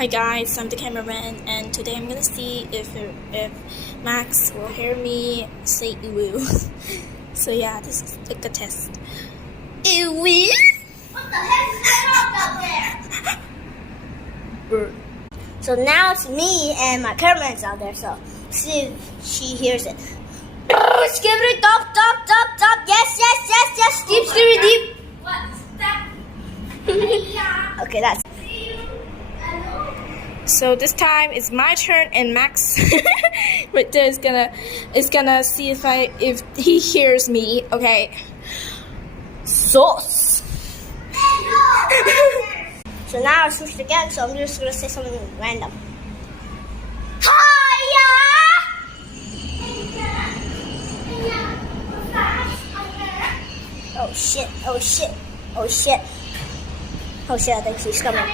Hi guys, I'm the cameraman, and today I'm gonna see if Max will hear me say "ew." So yeah, this is like a test. Ew. What the heck is going on out there? So now it's me and my cameraman's out there, so see if she hears it. Skibbity top. Yes. Deep, skibbity deep. What's that? Okay, that's. So this time it's my turn, and Max right there is gonna see if he hears me. Okay. Sauce. So now I switched again, so I'm just gonna say something random. Oh shit, I think she's coming.